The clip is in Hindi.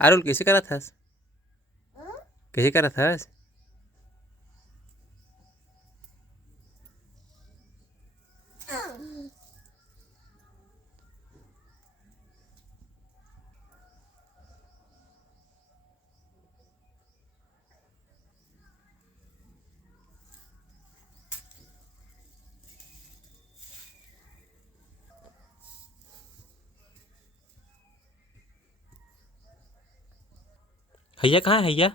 आरुल कैसे करा था? कैसे करा था? हैया कहाँ है हैया?